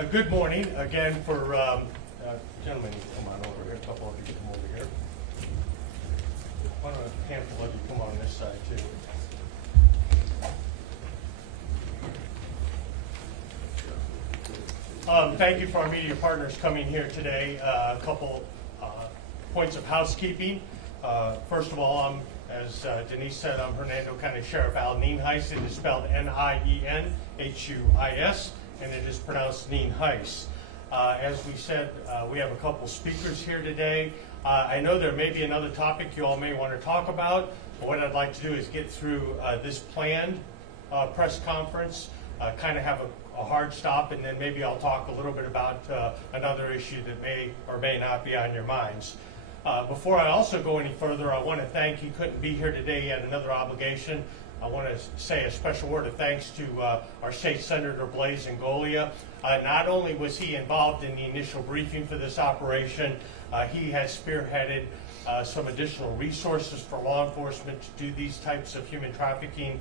Good morning again for gentlemen. Come on over here. A couple of you come over here. Why don't a handful of you come on this side too? Thank you for our media partners coming here today. A couple points of housekeeping. First of all, as Denise said, I'm Hernando County Sheriff Al Nienhuis. It is spelled Nienhuis, and it is pronounced Nienhuis. As we said, we have a couple speakers here today. I know there may be another topic you all may want to talk about, but what I'd like to do is get through this planned press conference, kind of have a hard stop, and then maybe I'll talk a little bit about another issue that may or may not be on your minds. Before I also go any further, I want to thank, he couldn't be here today, he had another obligation. I want to say a special word of thanks to our State Senator Blaise Ngolia. Not only was he involved in the initial briefing for this operation, he has spearheaded some additional resources for law enforcement to do these types of human trafficking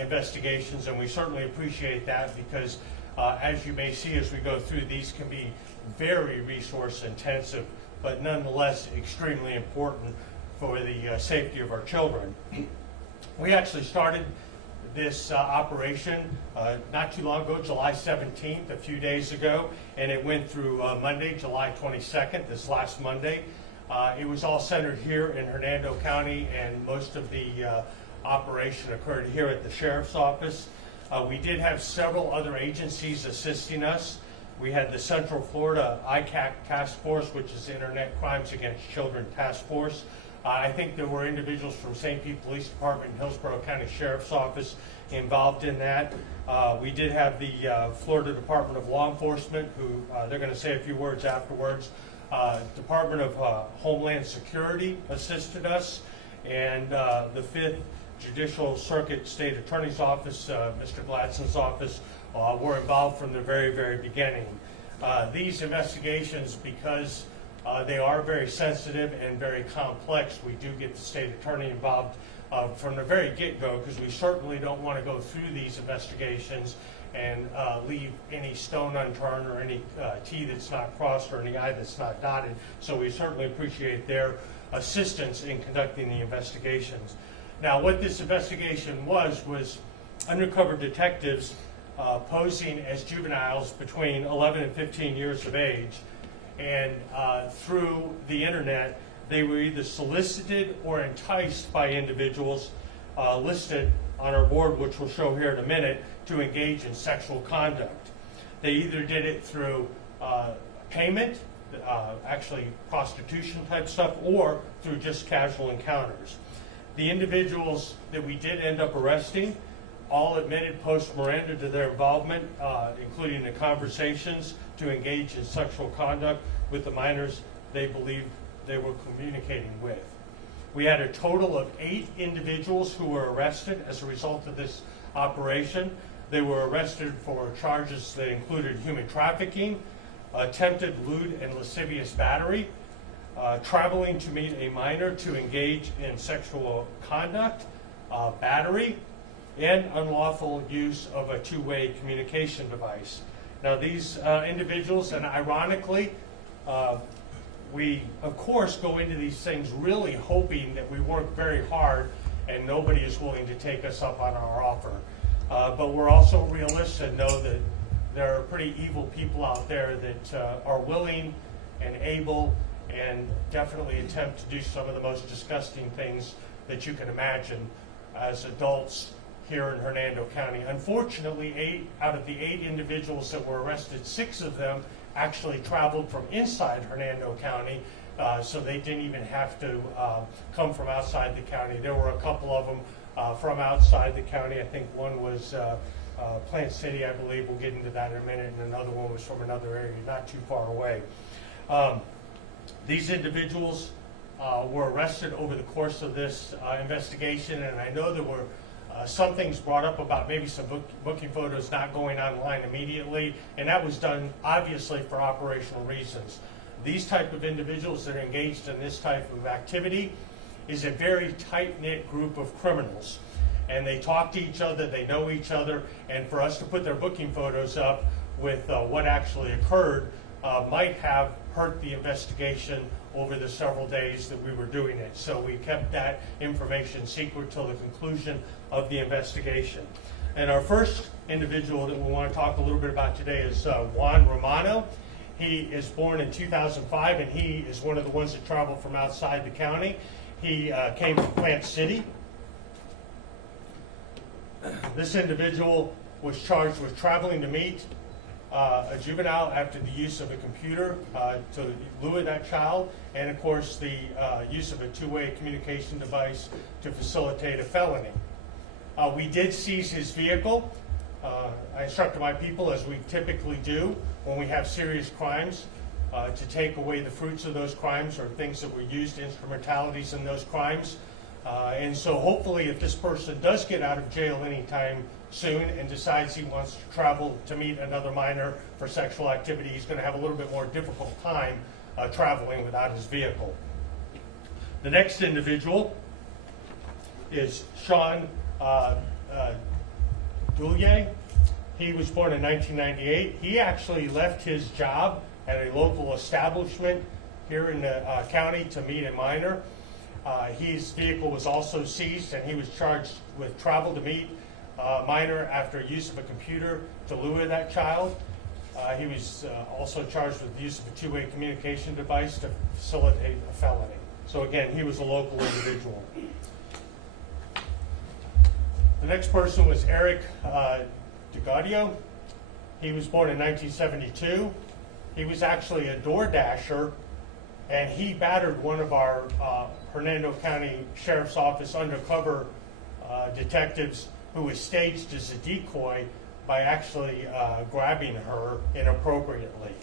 investigations, and we certainly appreciate that because as you may see as we go through, these can be very resource intensive, but nonetheless extremely important for the safety of our children. We actually started this operation not too long ago, July 17th, a few days ago, and it went through Monday, July 22nd, this last Monday. It was all centered here in Hernando County, and most of the operation occurred here at the Sheriff's Office. We did have several other agencies assisting us. We had the Central Florida ICAC Task Force, which is Internet Crimes Against Children Task Force. I think there were individuals from St. Pete Police Department and Hillsborough County Sheriff's Office involved in that. We did have the Florida Department of Law Enforcement, who they're going to say a few words afterwards. Department of Homeland Security assisted us, and the 5th Judicial Circuit State Attorney's Office, Mr. Gladson's office, were involved from the very, very beginning. These investigations, because they are very sensitive and very complex, we do get the state attorney involved from the very get-go, because we certainly don't want to go through these investigations and leave any stone unturned or any T that's not crossed or any I that's not dotted. So we certainly appreciate their assistance in conducting the investigations. Now, what this investigation was undercover detectives posing as juveniles between 11 and 15 years of age, and through the internet, they were either solicited or enticed by individuals listed on our board, which we'll show here in a minute, to engage in sexual conduct. They either did it through payment, actually prostitution type stuff, or through just casual encounters. The individuals that we did end up arresting all admitted post-Miranda to their involvement, including the conversations to engage in sexual conduct with the minors they believed they were communicating with. We had a total of 8 individuals who were arrested as a result of this operation. They were arrested for charges that included human trafficking, attempted lewd and lascivious battery, traveling to meet a minor to engage in sexual conduct, battery, and unlawful use of a two-way communication device. Now, these individuals, and ironically, we of course go into these things really hoping that we work very hard and nobody is willing to take us up on our offer. But we're also realists and know that there are pretty evil people out there that are willing and able and definitely attempt to do some of the most disgusting things that you can imagine as adults here in Hernando County. Unfortunately, 8 out of the 8 individuals that were arrested, 6 of them actually traveled from inside Hernando County, so they didn't even have to come from outside the county. There were a couple of them from outside the county. I think one was Plant City, I believe. We'll get into that in a minute, and another one was from another area not too far away. These individuals were arrested over the course of this investigation, and I know there were some things brought up about maybe some booking photos not going online immediately, and that was done obviously for operational reasons. These type of individuals that are engaged in this type of activity is a very tight-knit group of criminals, and they talk to each other, they know each other, and for us to put their booking photos up, with what actually occurred might have hurt the investigation over the several days that we were doing it. So we kept that information secret till the conclusion of the investigation. And our first individual that we want to talk a little bit about today is Juan Romano. He is born in 2005, and he is one of the ones that traveled from outside the county. He came from Plant City. This individual was charged with traveling to meet a juvenile after the use of a computer to lure that child, and of course the use of a two-way communication device to facilitate a felony. We did seize his vehicle. I instructed my people, as we typically do when we have serious crimes, to take away the fruits of those crimes or things that were used, instrumentalities in those crimes. And so hopefully if this person does get out of jail anytime soon and decides he wants to travel to meet another minor for sexual activity, he's going to have a little bit more difficult time traveling without his vehicle. The next individual is Sean Dullier. He was born in 1998. He actually left his job at a local establishment here in the county to meet a minor. His vehicle was also seized, and he was charged with travel to meet a minor after use of a computer to lure that child. He was also charged with the use of a two-way communication device to facilitate a felony. So again, he was a local individual. The next person was Eric DeGaudio. He was born in 1972. He was actually a DoorDasher, and he battered one of our Hernando County Sheriff's Office undercover detectives who was staged as a decoy by actually grabbing her inappropriately.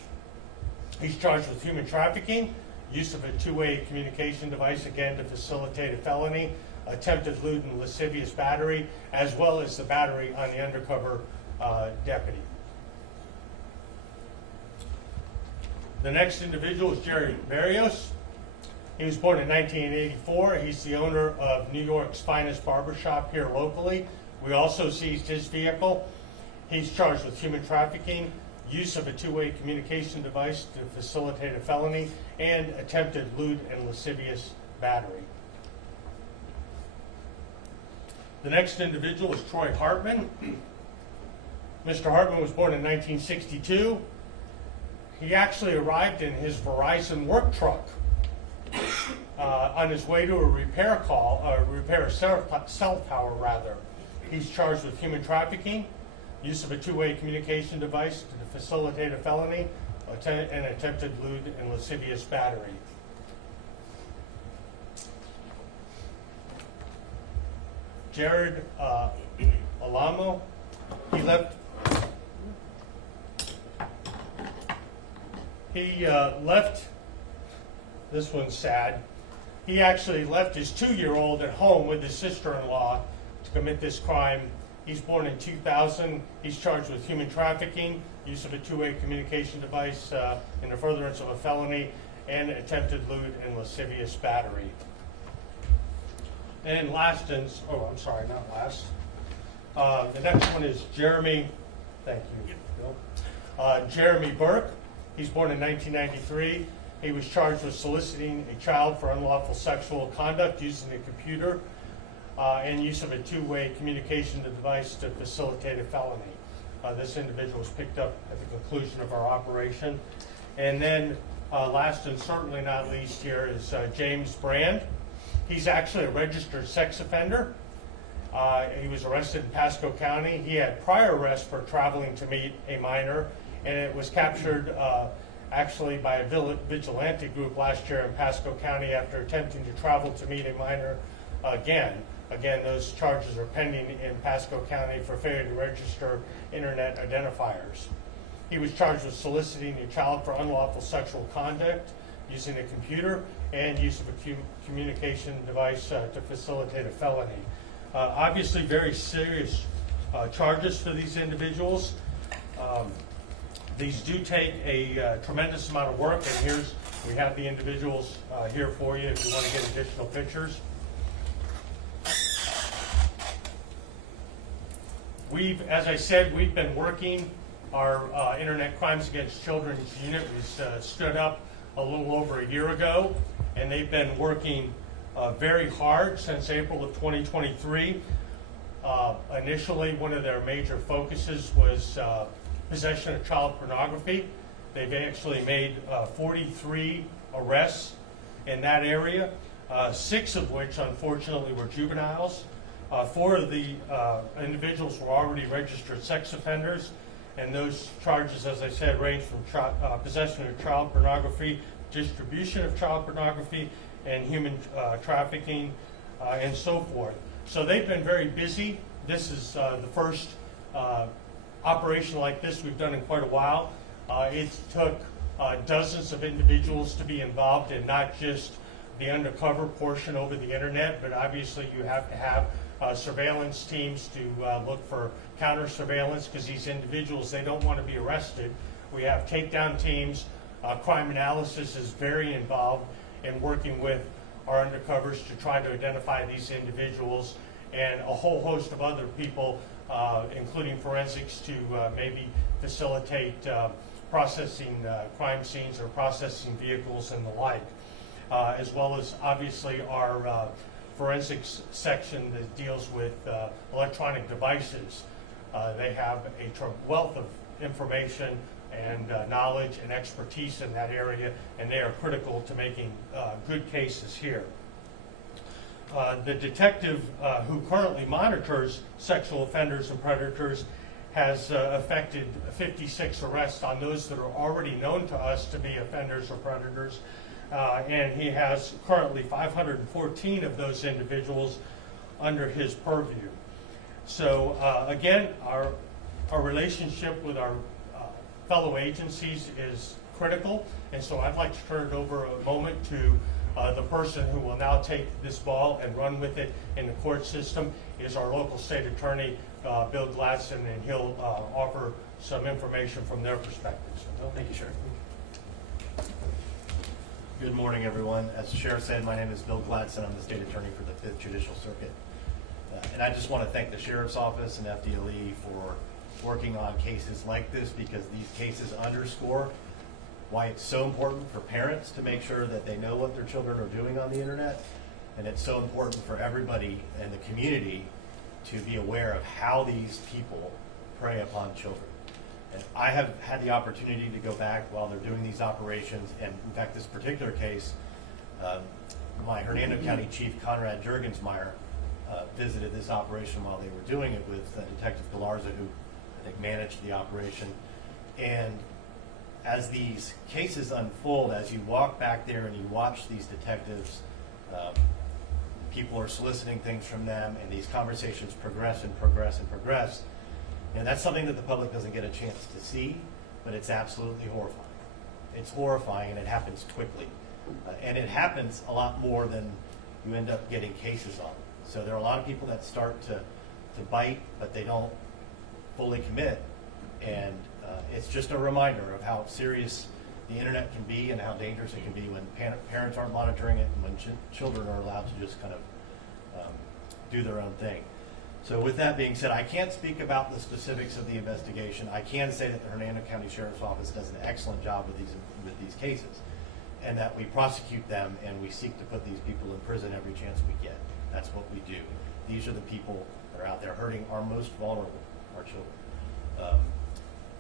He's charged with human trafficking, use of a two-way communication device, again to facilitate a felony, attempted lewd and lascivious battery, as well as the battery on the undercover deputy. The next individual is Jerry Barrios. He was born in 1984. He's the owner of New York's finest barbershop here locally. We also seized his vehicle. He's charged with human trafficking, use of a two-way communication device to facilitate a felony, and attempted lewd and lascivious battery. The next individual is Troy Hartman. Mr. Hartman was born in 1962. He actually arrived in his Verizon work truck on his way to a repair cell tower rather. He's charged with human trafficking, use of a two-way communication device to facilitate a felony, and attempted lewd and lascivious battery. Jared Alamo, he left this one's sad. He actually left his 2-year-old at home with his sister-in-law to commit this crime. He's born in 2000. He's charged with human trafficking, use of a two-way communication device in the furtherance of a felony, and attempted lewd and lascivious battery. And last, the next one is Jeremy, thank you, Bill. Jeremy Burke. He's born in 1993. He was charged with soliciting a child for unlawful sexual conduct using a computer and use of a two-way communication device to facilitate a felony. This individual was picked up at the conclusion of our operation. And then last and certainly not least here is James Brand. He's actually a registered sex offender. He was arrested in Pasco County. He had prior arrests for traveling to meet a minor, and it was captured actually by a vigilante group last year in Pasco County after attempting to travel to meet a minor again. Again, those charges are pending in Pasco County for failure to register internet identifiers. He was charged with soliciting a child for unlawful sexual conduct using a computer and use of a communication device to facilitate a felony. Obviously very serious charges for these individuals. These do take a tremendous amount of work, and we have the individuals here for you if you want to get additional pictures. As I said, we've been working Our Internet Crimes Against Children's unit was stood up a little over a year ago, and they've been working very hard since April of 2023. Initially, one of their major focuses was possession of child pornography. They've actually made 43 arrests in that area, 6 of which unfortunately were juveniles. 4 of the individuals were already registered sex offenders, and those charges, as I said, range from possession of child pornography, distribution of child pornography, and human trafficking, and so forth. So they've been very busy. This is the first operation like this we've done in quite a while. It took dozens of individuals to be involved in not just the undercover portion over the internet, but obviously you have to have surveillance teams to look for counter surveillance, because these individuals, they don't want to be arrested. We have takedown teams. Crime analysis is very involved in working with our undercovers to try to identify these individuals, and a whole host of other people, including forensics, to maybe facilitate processing crime scenes or processing vehicles and the like, as well as obviously our forensics section that deals with electronic devices. They have a wealth of information and knowledge and expertise in that area, and they are critical to making good cases here. The detective who currently monitors sexual offenders and predators has effected 56 arrests on those that are already known to us to be offenders or predators, and he has currently 514 of those individuals under his purview. So again, our relationship with our fellow agencies is critical, and so I'd like to turn it over a moment to the person who will now take this ball and run with it in the court system is our local state attorney, Bill Gladson, and he'll offer some information from their perspective. So, Bill. Thank you, Sheriff. Good morning, everyone. As the Sheriff said, my name is Bill Gladson. I'm the state attorney for the 5th Judicial Circuit. And I just want to thank the Sheriff's Office and FDLE for working on cases like this, because these cases underscore why it's so important for parents to make sure that they know what their children are doing on the internet, and it's so important for everybody in the community to be aware of how these people prey upon children. And I have had the opportunity to go back while they're doing these operations, and in fact this particular case, my Hernando County Chief Conrad Juergensmeyer visited this operation while they were doing it with Detective Galarza, who I think managed the operation. And as these cases unfold, as you walk back there and you watch these detectives, people are soliciting things from them, and these conversations progress and progress and progress. And that's something that the public doesn't get a chance to see, but it's absolutely horrifying. It's horrifying, and it happens quickly. And it happens a lot more than you end up getting cases on. So there are a lot of people that start to bite, but they don't fully commit. And it's just a reminder of how serious the internet can be and how dangerous it can be when parents aren't monitoring it, and when children are allowed to just kind of do their own thing. So with that being said, I can't speak about the specifics of the investigation. I can say that the Hernando County Sheriff's Office does an excellent job with these cases, and that we prosecute them and we seek to put these people in prison every chance we get. That's what we do. These are the people that are out there hurting our most vulnerable, our children.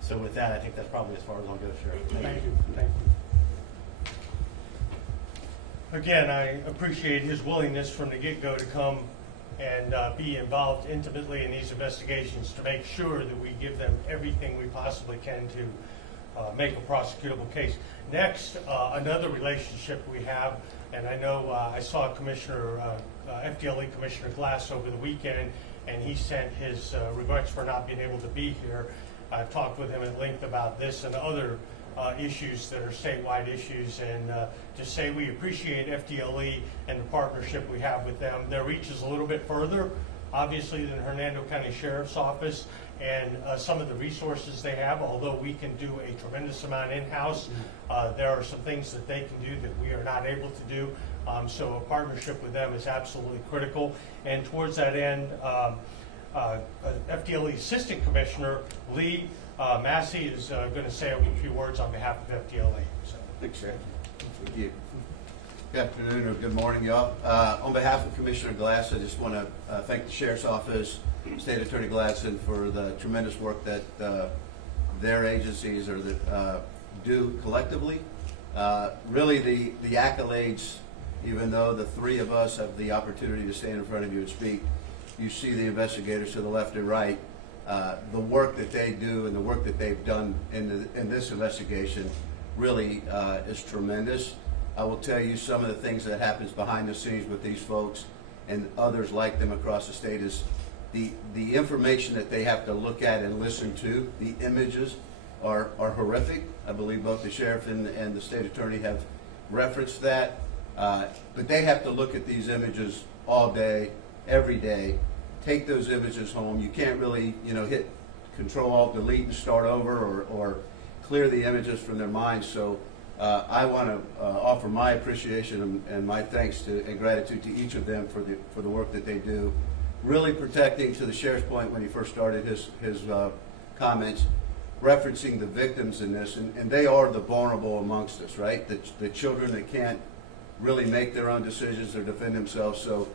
So with that, I think that's probably as far as I'll go, Sheriff. Thank you. Thank you. Again, I appreciate his willingness from the get-go to come and be involved intimately in these investigations to make sure that we give them everything we possibly can to make a prosecutable case. Next, another relationship we have, and I know I saw FDLE Commissioner Glass over the weekend, and he sent his regrets for not being able to be here. I've talked with him at length about this and other issues that are statewide issues, and to say we appreciate FDLE and the partnership we have with them. Their reach is a little bit further, obviously, than Hernando County Sheriff's Office, and some of the resources they have, although we can do a tremendous amount in-house, there are some things that they can do that we are not able to do. So a partnership with them is absolutely critical. And towards that end, FDLE Assistant Commissioner Lee Massey is going to say a few words on behalf of FDLE. So. Thanks, Sheriff. Thank you. Good afternoon or good morning, y'all. On behalf of Commissioner Glass, I just want to thank the Sheriff's Office, State Attorney Gladson, for the tremendous work that their agencies do collectively. Really, the accolades, even though the three of us have the opportunity to stand in front of you and speak, you see the investigators to the left and right. The work that they do and the work that they've done in this investigation really is tremendous. I will tell you some of the things that happens behind the scenes with these folks and others like them across the state is the information that they have to look at and listen to. The images are horrific. I believe both the sheriff and the state attorney have referenced that. But they have to look at these images all day, every day, take those images home. You can't really, hit Control-Alt-Delete and start over or clear the images from their minds. So I want to offer my appreciation and my thanks and gratitude to each of them for the work that they do. Really protecting, to the sheriff's point when he first started his comments, referencing the victims in this, and they are the vulnerable amongst us, right? The children that can't really make their own decisions or defend themselves. So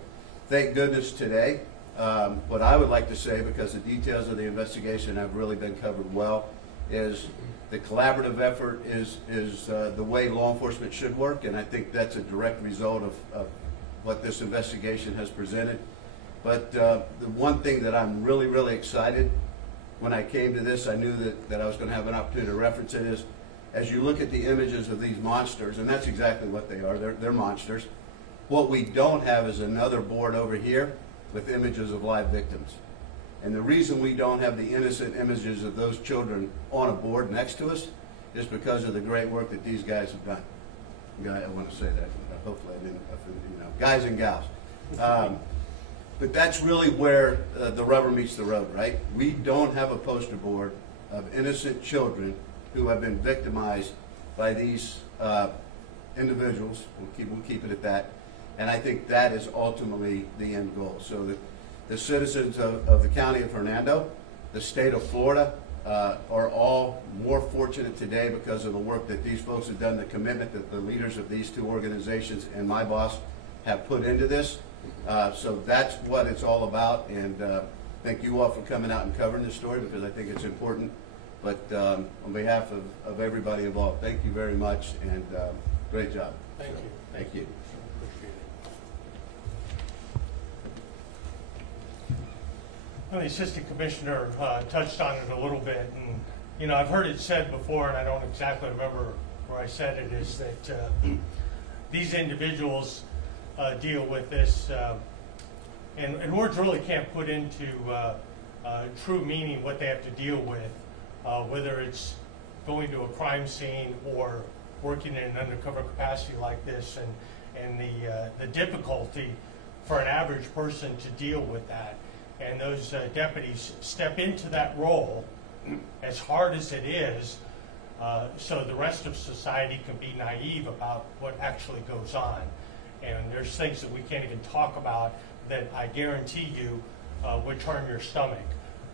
thank goodness today. What I would like to say, because the details of the investigation have really been covered well, is the collaborative effort is the way law enforcement should work, and I think that's a direct result of what this investigation has presented. But the one thing that I'm really, really excited when I came to this, I knew that I was going to have an opportunity to reference it, is as you look at the images of these monsters, and that's exactly what they are, they're monsters. What we don't have is another board over here with images of live victims. And the reason we don't have the innocent images of those children on a board next to us is because of the great work that these guys have done. I want to say that, hopefully I didn't offend, guys and gals. But that's really where the rubber meets the road, right? We don't have a poster board of innocent children who have been victimized by these individuals. We'll keep it at that. And I think that is ultimately the end goal. So that the citizens of the county of Hernando, the state of Florida, are all more fortunate today because of the work that these folks have done, the commitment that the leaders of these two organizations and my boss have put into this. So that's what it's all about. And thank you all for coming out and covering this story, because I think it's important. But on behalf of everybody involved, thank you very much, and great job. Thank you. Thank you. Appreciate it. Well, the assistant commissioner touched on it a little bit, and I've heard it said before, and I don't exactly remember where I said it, is that these individuals deal with this, and words really can't put into true meaning what they have to deal with, whether it's going to a crime scene or working in an undercover capacity like this, and the difficulty for an average person to deal with that. And those deputies step into that role, as hard as it is, so the rest of society can be naive about what actually goes on. And there's things that we can't even talk about that I guarantee you would turn your stomach,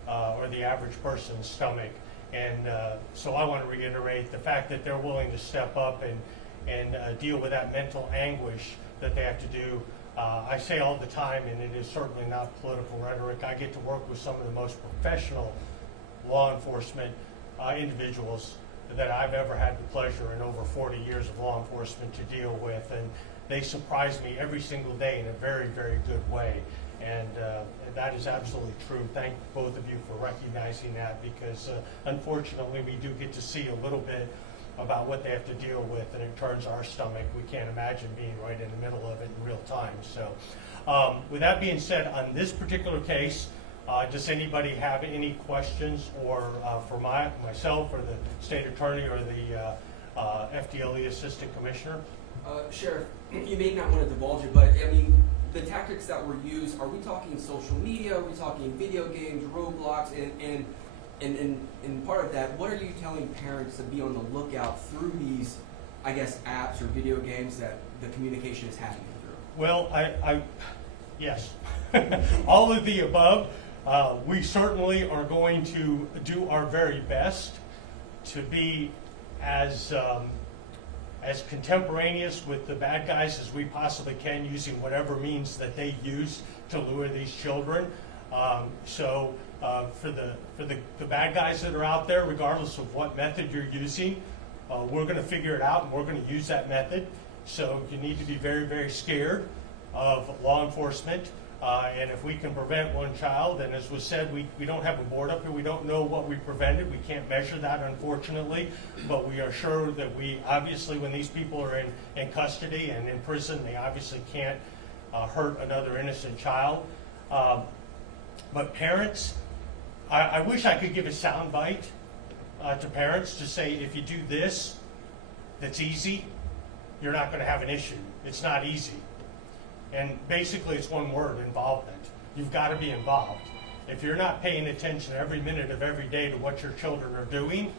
or the average person's stomach. And so I want to reiterate the fact that they're willing to step up and deal with that mental anguish that they have to do. I say all the time, and it is certainly not political rhetoric, I get to work with some of the most professional law enforcement individuals that I've ever had the pleasure in over 40 years of law enforcement to deal with. And they surprise me every single day in a very, very good way. And that is absolutely true. Thank both of you for recognizing that, because unfortunately we do get to see a little bit about what they have to deal with, and it turns our stomach. We can't imagine being right in the middle of it in real time. So with that being said, on this particular case, does anybody have any questions, or for myself or the state attorney or the FDLE assistant commissioner? Sheriff, you may not want to divulge it, but I mean, the tactics that were used, are we talking social media, are we talking video games, roadblocks, and part of that, what are you telling parents to be on the lookout through these, I guess, apps or video games that the communication is happening through? Well, yes, all of the above. We certainly are going to do our very best to be as contemporaneous with the bad guys as we possibly can, using whatever means that they use to lure these children. For the bad guys that are out there, regardless of what method you're using, we're going to figure it out and we're going to use that method. So you need to be very, very scared of law enforcement. And if we can prevent one child, and as was said, we don't have a board up here. We don't know what we prevented. We can't measure that, unfortunately. But we are sure that we, obviously, when these people are in custody and in prison, they obviously can't hurt another innocent child. But parents, I wish I could give a sound bite to parents to say, if you do this, that's easy, you're not going to have an issue. It's not easy. And basically, it's one word: involvement. You've got to be involved. If you're not paying attention every minute of every day to what your children are doing,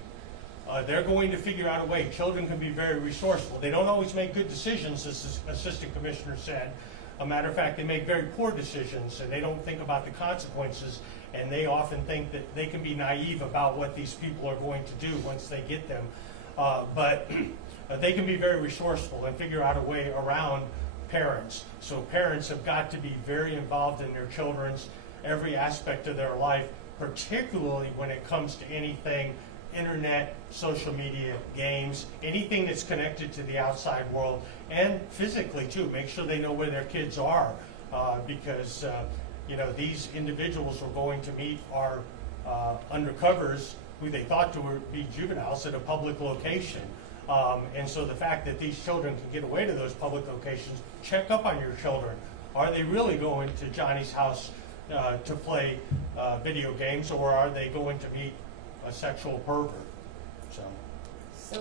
they're going to figure out a way. Children can be very resourceful. They don't always make good decisions, as the Assistant Commissioner said. A matter of fact, they make very poor decisions, and they don't think about the consequences, and they often think that they can be naive about what these people are going to do once they get them. But they can be very resourceful and figure out a way around parents. So parents have got to be very involved in their children's every aspect of their life, particularly when it comes to anything internet, social media, games, anything that's connected to the outside world, and physically too. Make sure they know where their kids are, because these individuals are going to meet our undercovers, who they thought to be juveniles, at a public location. And so the fact that these children can get away to those public locations, check up on your children. Are they really going to Johnny's house to play video games, or are they going to meet a sexual pervert? So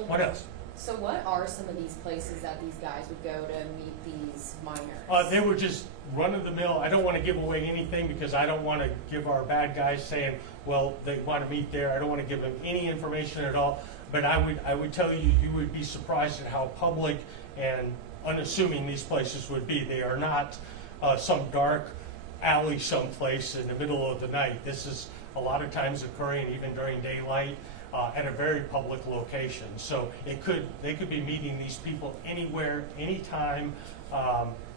what else? So what are some of these places that these guys would go to meet these minors? They were just run-of-the-mill. I don't want to give away anything because I don't want to give our bad guys saying, well, they want to meet there. I don't want to give them any information at all. But I would tell you, you would be surprised at how public and unassuming these places would be. They are not some dark alley someplace in the middle of the night. This is a lot of times occurring even during daylight at a very public location. So they could be meeting these people anywhere, anytime,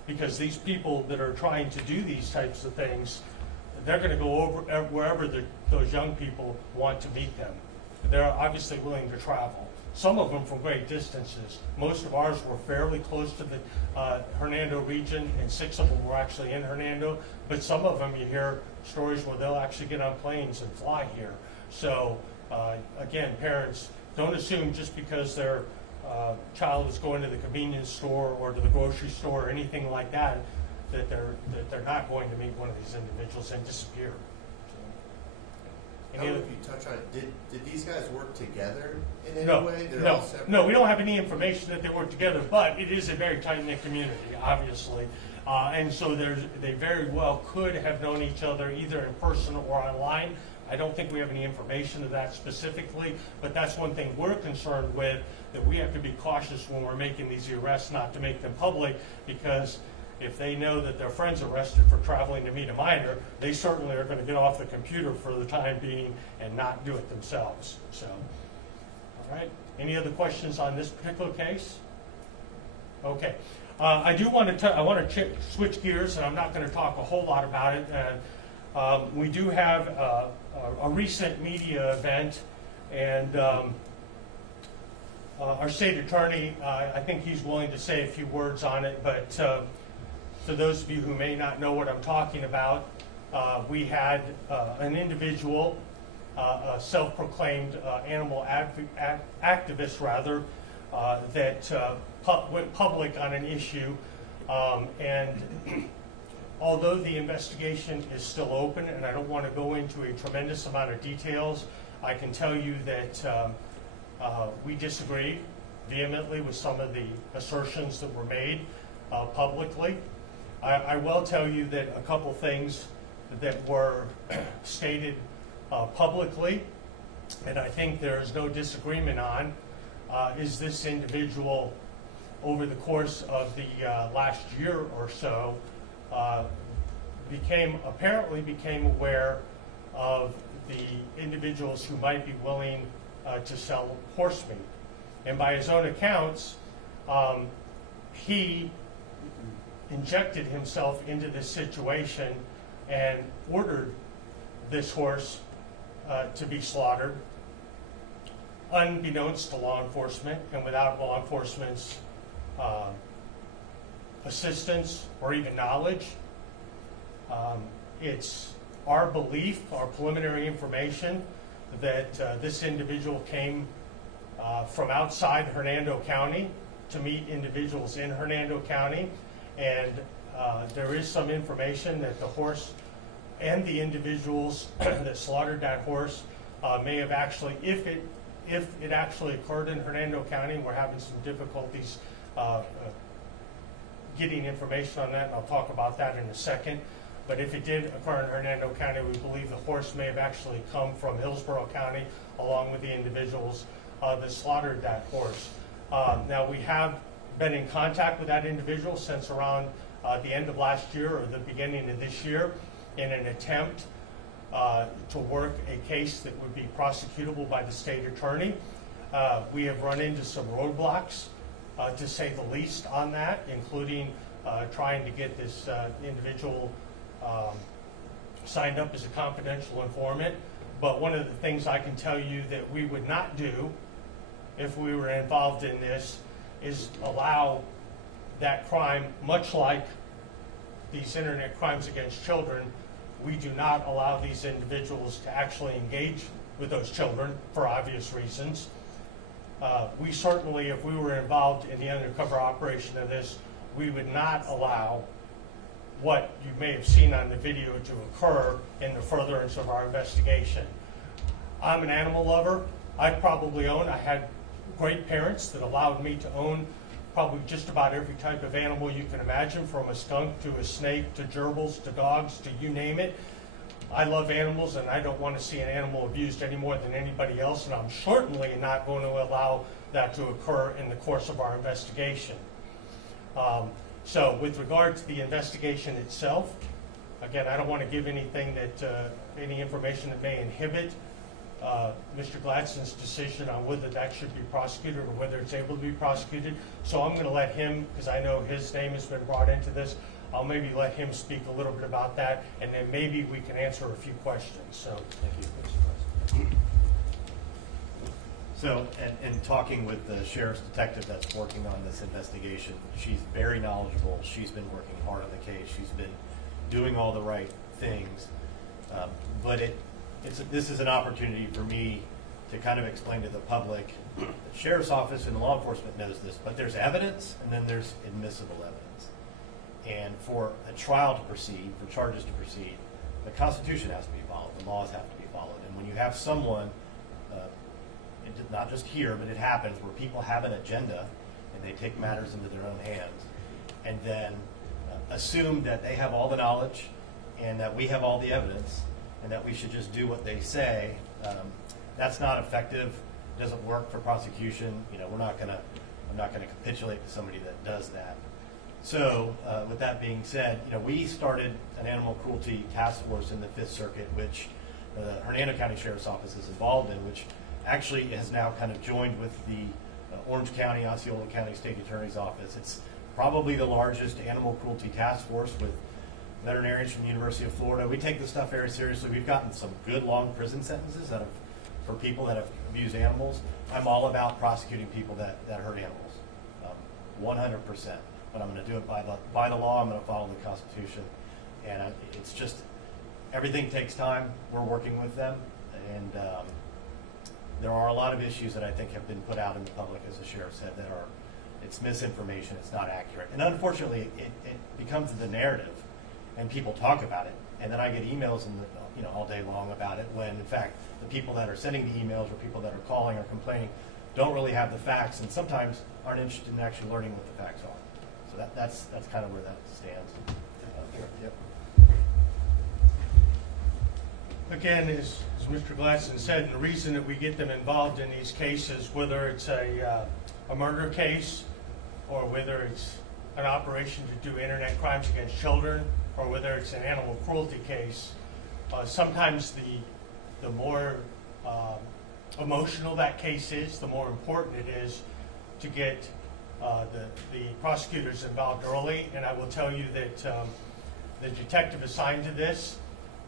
because these people that are trying to do these types of things, they're going to go over wherever those young people want to meet them. They're obviously willing to travel. Some of them from great distances. Most of ours were fairly close to the Hernando region, and 6 of them were actually in Hernando. But some of them, you hear stories where they'll actually get on planes and fly here. So again, parents, don't assume just because their child is going to the convenience store or to the grocery store or anything like that, that they're not going to meet one of these individuals and disappear. How if you touch on it, did these guys work together in any way? They're all separate? No, we don't have any information that they work together, but it is a very tight-knit community, obviously. And so they very well could have known each other either in person or online. I don't think we have any information of that specifically, but that's one thing we're concerned with, that we have to be cautious when we're making these arrests not to make them public, because if they know that their friend's arrested for traveling to meet a minor, they certainly are going to get off the computer for the time being and not do it themselves. So, all right. Any other questions on this particular case? Okay. I do want to switch gears, and I'm not going to talk a whole lot about it. We do have a recent media event, and our state attorney, I think he's willing to say a few words on it, but for those of you who may not know what I'm talking about, we had an individual, a self-proclaimed animal activist, rather, that went public on an issue, and although the investigation is still open, and I don't want to go into a tremendous amount of details, I can tell you that we disagree vehemently with some of the assertions that were made publicly. I will tell you that a couple things that were stated publicly, and I think there is no disagreement on, is this individual, over the course of the last year or so, apparently became aware of the individuals who might be willing to sell horse meat. And by his own accounts, he injected himself into this situation and ordered this horse to be slaughtered, unbeknownst to law enforcement and without law enforcement's assistance or even knowledge. It's our belief, our preliminary information, that this individual came from outside Hernando County to meet individuals in Hernando County, and there is some information that the horse and the individuals that slaughtered that horse may have actually, if it actually occurred in Hernando County, we're having some difficulties getting information on that, and I'll talk about that in a second. But if it did occur in Hernando County, we believe the horse may have actually come from Hillsborough County along with the individuals that slaughtered that horse. Now, we have been in contact with that individual since around the end of last year or the beginning of this year in an attempt to work a case that would be prosecutable by the state attorney. We have run into some roadblocks, to say the least, on that, including trying to get this individual signed up as a confidential informant. But one of the things I can tell you that we would not do if we were involved in this is allow that crime, much like these internet crimes against children, we do not allow these individuals to actually engage with those children for obvious reasons. We certainly, if we were involved in the undercover operation of this, we would not allow what you may have seen on the video to occur in the furtherance of our investigation. I'm an animal lover. I had great parents that allowed me to own probably just about every type of animal you can imagine, from a skunk to a snake to gerbils to dogs to you name it. I love animals, and I don't want to see an animal abused any more than anybody else, and I'm certainly not going to allow that to occur in the course of our investigation. So with regard to the investigation itself, again, I don't want to give anything that, any information that may inhibit Mr. Gladson's decision on whether that should be prosecuted or whether it's able to be prosecuted. So I'm going to let him, because I know his name has been brought into this, I'll maybe let him speak a little bit about that, and then maybe we can answer a few questions. So, Thank you, Mr. President. So, and talking with the sheriff's detective that's working on this investigation, she's very knowledgeable. She's been working hard on the case. She's been doing all the right things. But this is an opportunity for me to kind of explain to the public. The sheriff's office and law enforcement knows this, but there's evidence, and then there's admissible evidence. And for a trial to proceed, for charges to proceed, the Constitution has to be followed. The laws have to be followed. And when you have someone, not just here, but it happens where people have an agenda and they take matters into their own hands, and then assume that they have all the knowledge and that we have all the evidence and that we should just do what they say, that's not effective. It doesn't work for prosecution. You know, I'm not gonna capitulate to somebody that does that. So, with that being said, you know, we started an animal cruelty task force in the Fifth Circuit, which the Hernando County Sheriff's Office is involved in, which actually has now kind of joined with the Orange County, Osceola County State Attorney's Office. It's probably the largest animal cruelty task force with veterinarians from the University of Florida. We take this stuff very seriously. We've gotten some good long prison sentences for people that have abused animals. I'm all about prosecuting people that hurt animals, 100%. But I'm going to do it by the law. I'm going to follow the Constitution, and it's just everything takes time. We're working with them, and there are a lot of issues that I think have been put out in the public, as the sheriff said, that it's misinformation. It's not accurate, and unfortunately, it becomes the narrative, and people talk about it, and then I get emails all day long about it. When in fact, the people that are sending the emails or people that are calling or complaining don't really have the facts, and sometimes aren't interested in actually learning what the facts are. So that's kind of where that stands. Yep. again, as Mr. Gladson said, the reason that we get them involved in these cases, whether it's a murder case or whether it's an operation to do internet crimes against children or whether it's an animal cruelty case, sometimes the more emotional that case is, the more important it is to get the prosecutors involved early. And I will tell you that the detective assigned to this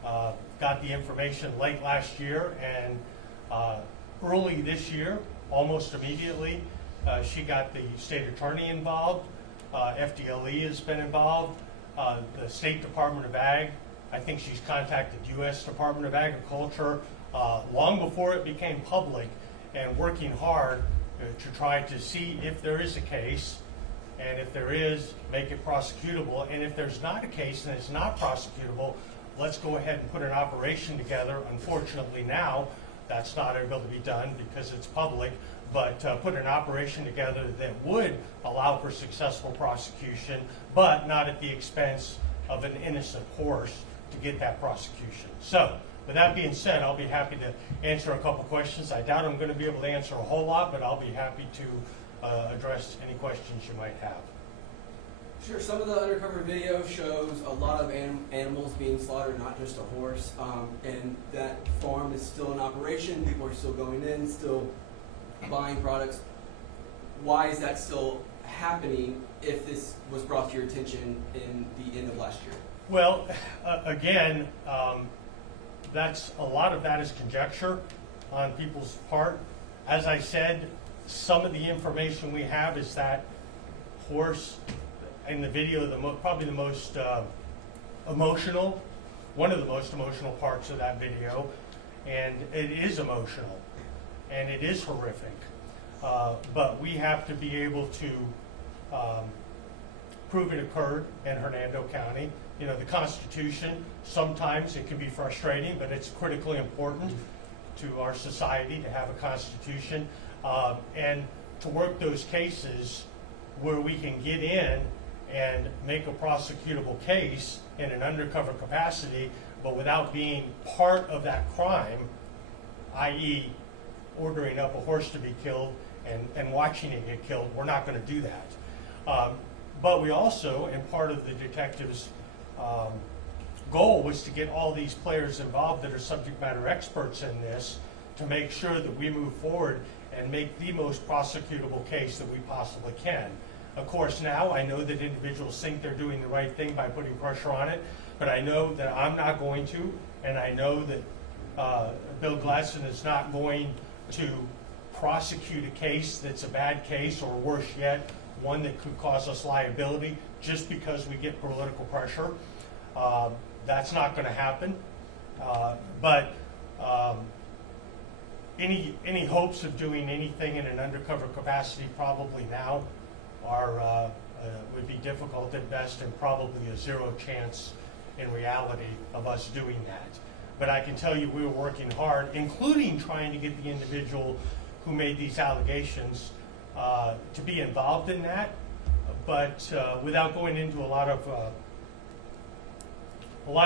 got the information late last year, and early this year, almost immediately, she got the state attorney involved. FDLE has been involved. The State Department of Ag, I think she's contacted U.S. Department of Agriculture long before it became public, and working hard to try to see if there is a case, and if there is, make it prosecutable. And if there's not a case and it's not prosecutable, let's go ahead and put an operation together. Unfortunately now, that's not able to be done because it's public, but put an operation together that would allow for successful prosecution, but not at the expense of an innocent horse to get that prosecution. So, with that being said, I'll be happy to answer a couple questions. I doubt I'm going to be able to answer a whole lot, but I'll be happy to address any questions you might have. Sure. Some of the undercover video shows a lot of animals being slaughtered, not just a horse, and that farm is still in operation. People are still going in, still buying products. Why is that still happening if this was brought to your attention in the end of last year? Well, again, that's a lot of that is conjecture on people's part. As I said, some of the information we have is that horse in the video, probably the most emotional, one of the most emotional parts of that video, and it is emotional, and it is horrific. But we have to be able to prove it occurred in Hernando County. You know, the Constitution, sometimes it can be frustrating, but it's critically important to our society to have a Constitution, and to work those cases where we can get in and make a prosecutable case in an undercover capacity, but without being part of that crime, i.e. ordering up a horse to be killed and watching it get killed. We're not going to do that. But we also, and part of the detective's goal was to get all these players involved that are subject matter experts in this to make sure that we move forward and make the most prosecutable case that we possibly can. Of course, now I know that individuals think they're doing the right thing by putting pressure on it, but I know that I'm not going to, and I know that Bill Gladstone is not going to prosecute a case that's a bad case, or worse yet, one that could cause us liability just because we get political pressure. That's not going to happen. But any hopes of doing anything in an undercover capacity probably now are would be difficult at best, and probably a zero chance in reality of us doing that. But I can tell you we were working hard, including trying to get the individual who made these allegations to be involved in that, but without going into a lot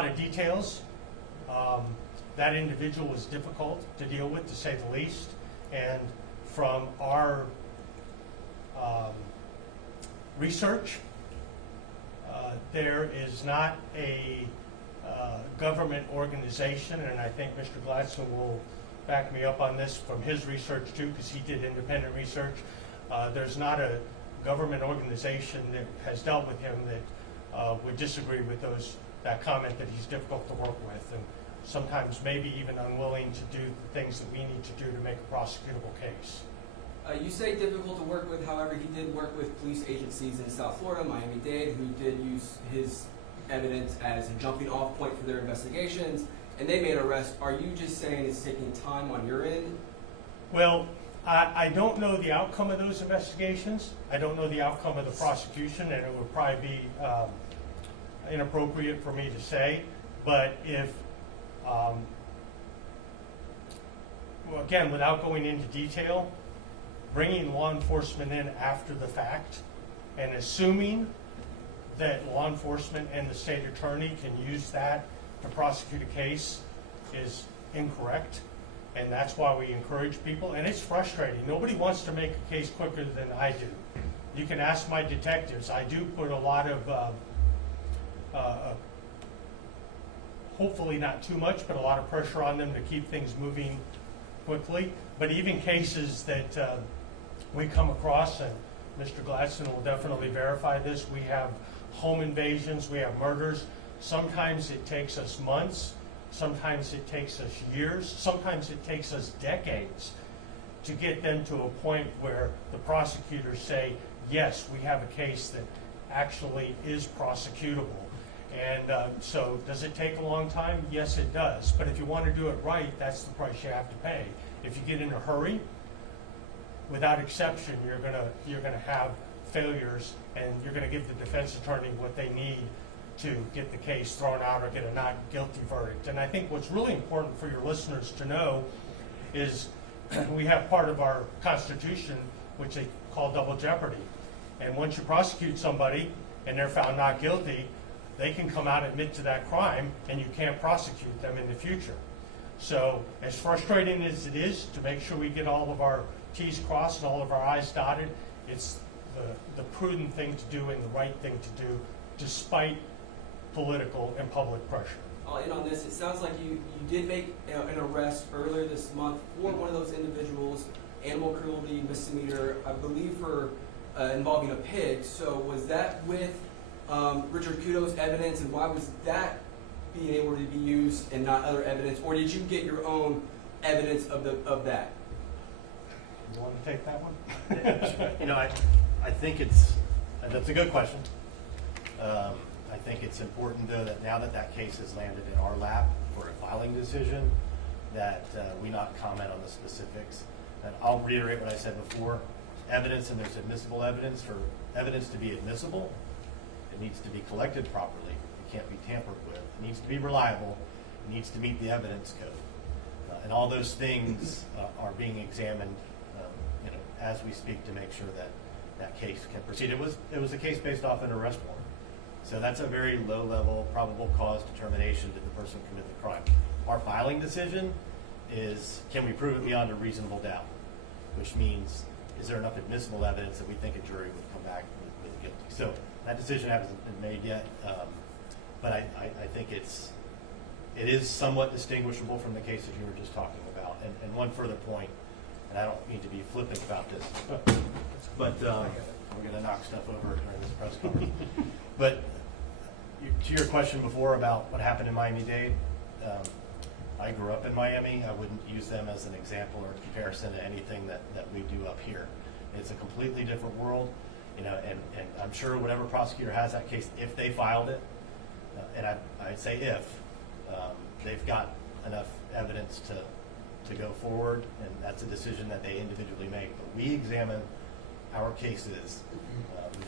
of details. That individual was difficult to deal with, to say the least, and from our research, there is not a government organization, and I think Mr. Gladstone will back me up on this from his research too, because he did independent research. There's not a government organization that has dealt with him that would disagree with that comment that he's difficult to work with, and sometimes maybe even unwilling to do the things that we need to do to make a prosecutable case. You say difficult to work with, however, he did work with police agencies in South Florida, Miami-Dade, who did use his evidence as a jumping off point for their investigations, and they made arrests. Are you just saying it's taking time on your end? Well, I don't know the outcome of those investigations. I don't know the outcome of the prosecution, and it would probably be inappropriate for me to say. But if, well, again, without going into detail, bringing law enforcement in after the fact and assuming that law enforcement and the state attorney can use that to prosecute a case is incorrect. And that's why we encourage people. And it's frustrating. Nobody wants to make a case quicker than I do. You can ask my detectives. I do put a lot of hopefully not too much, but a lot of pressure on them to keep things moving quickly. But even cases that we come across, and Mr. Gladstone will definitely verify this, we have home invasions, we have murders. Sometimes it takes us months, sometimes it takes us years, sometimes it takes us decades to get them to a point where the prosecutors say, yes, we have a case that actually is prosecutable. And so does it take a long time? Yes, it does. But if you want to do it right, that's the price you have to pay. If you get in a hurry, without exception, you're gonna have failures, and you're gonna give the defense attorney what they need to get the case thrown out or get a not guilty verdict. And I think what's really important for your listeners to know is we have part of our Constitution which they call double jeopardy. And once you prosecute somebody and they're found not guilty, they can come out and admit to that crime, and you can't prosecute them in the future. So as frustrating as it is to make sure we get all of our T's crossed and all of our I's dotted, it's the prudent thing to do and the right thing to do despite political and public pressure. I'll end on this. It sounds like you did make an arrest earlier this month for one of those individuals, animal cruelty misdemeanor, I believe for involving a pig. So was that with Richard Kudo's evidence, and why was that being able to be used and not other evidence? Or did you get your own evidence of that? You want to take that one? You know, I think that's a good question. I think it's important, though, that now that case has landed in our lap for a filing decision, that we not comment on the specifics. And I'll reiterate what I said before. Evidence, and there's admissible evidence. For evidence to be admissible, it needs to be collected properly. It can't be tampered with. It needs to be reliable. It needs to meet the evidence code. And all those things are being examined as we speak to make sure that case can proceed. It was a case based off an arrest warrant. So that's a very low-level probable cause determination. Did the person commit the crime? Our filing decision is, can we prove it beyond a reasonable doubt? Which means, is there enough admissible evidence that we think a jury would come back with guilty? So that decision hasn't been made yet, but I think it is somewhat distinguishable from the case that you were just talking about. And one further point, and I don't mean to be flippant about this, but we're going to knock stuff over during this press conference. But to your question before about what happened in Miami-Dade, I grew up in Miami. I wouldn't use them as an example or comparison to anything that we do up here. It's a completely different world, and I'm sure whatever prosecutor has that case, if they filed it, and I'd say if, they've got enough evidence to go forward, and that's a decision that they individually make. But we examine our cases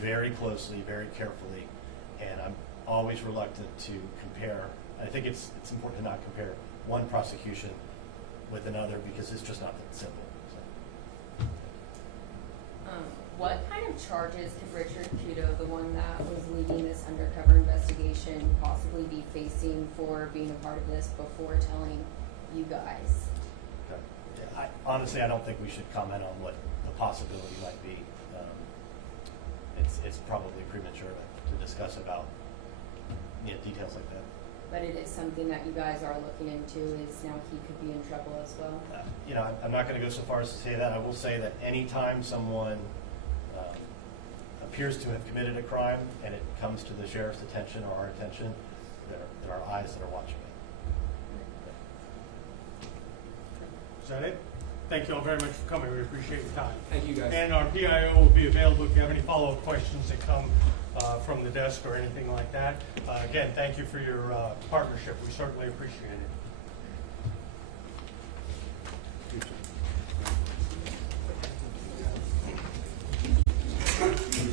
very closely, very carefully, and I'm always reluctant to compare. I think it's important to not compare one prosecution with another because it's just not that simple. So. What kind of charges could Richard Kudo, the one that was leading this undercover investigation, possibly be facing for being a part of this before telling you guys? Yeah, honestly, I don't think we should comment on what the possibility might be. It's probably premature to discuss about details like that. But it is something that you guys are looking into, is now he could be in trouble as well? I'm not going to go so far as to say that. I will say that anytime someone appears to have committed a crime and it comes to the sheriff's attention or our attention, there are eyes that are watching it. Is that it? Thank you all very much for coming. We appreciate your time. Thank you, guys. And our PIO will be available if you have any follow-up questions that come from the desk or anything like that. Again, thank you for your partnership. We certainly appreciate it.